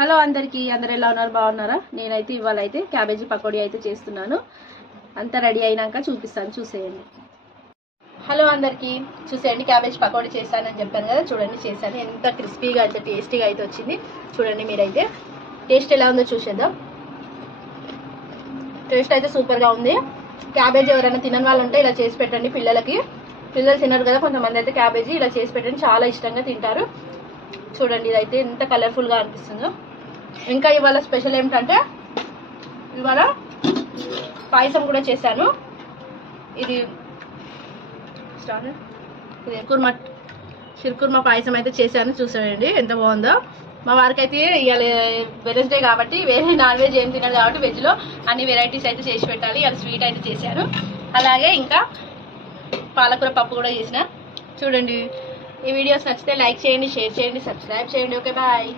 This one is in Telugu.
హలో అందరికీ, అందరు ఎలా ఉన్నారు? బాగున్నారా? నేనైతే ఇవాళ అయితే క్యాబేజీ పకోడీ అయితే చేస్తున్నాను. అంతా రెడీ అయినాక చూపిస్తాను, చూసేయండి. హలో అందరికీ, చూసేయండి. క్యాబేజీ పకోడీ చేస్తానని చెప్పాను కదా, చూడండి చేశాను. ఎంత క్రిస్పీగా ఎంత టేస్టీగా అయితే వచ్చింది చూడండి. మీరైతే టేస్ట్ ఎలా ఉందో చూసేద్దాం. టేస్ట్ అయితే సూపర్గా ఉంది. క్యాబేజీ ఎవరైనా తినని వాళ్ళు ఉంటే ఇలా చేసి పెట్టండి పిల్లలకి. పిల్లలు తినరు కదా కొంతమంది, అయితే క్యాబేజీ ఇలా చేసి పెట్టండి, చాలా ఇష్టంగా తింటారు. చూడండి ఇదైతే ఎంత కలర్ఫుల్గా అనిపిస్తుందో. ఇంకా ఇవాళ స్పెషల్ ఏమిటంటే ఇవాళ పాయసం కూడా చేశాను. ఇది షిర్కుర్మా పాయసం అయితే చేశాను, చూసేయండి ఎంత బాగుందో. మా వారికి అయితే ఇవాళ వెనస్డే కాబట్టి వేరే నాన్ వెజ్ ఏం తినదు కాబట్టి వెజ్లో అన్ని వెరైటీస్ అయితే చేసి పెట్టాలి. అది స్వీట్ అయితే చేశాను. అలాగే ఇంకా పాలకూర పప్పు కూడా చేసిన. చూడండి, ఈ వీడియోస్ నచ్చితే లైక్ చేయండి, షేర్ చేయండి, సబ్స్క్రైబ్ చేయండి. Okay, bye.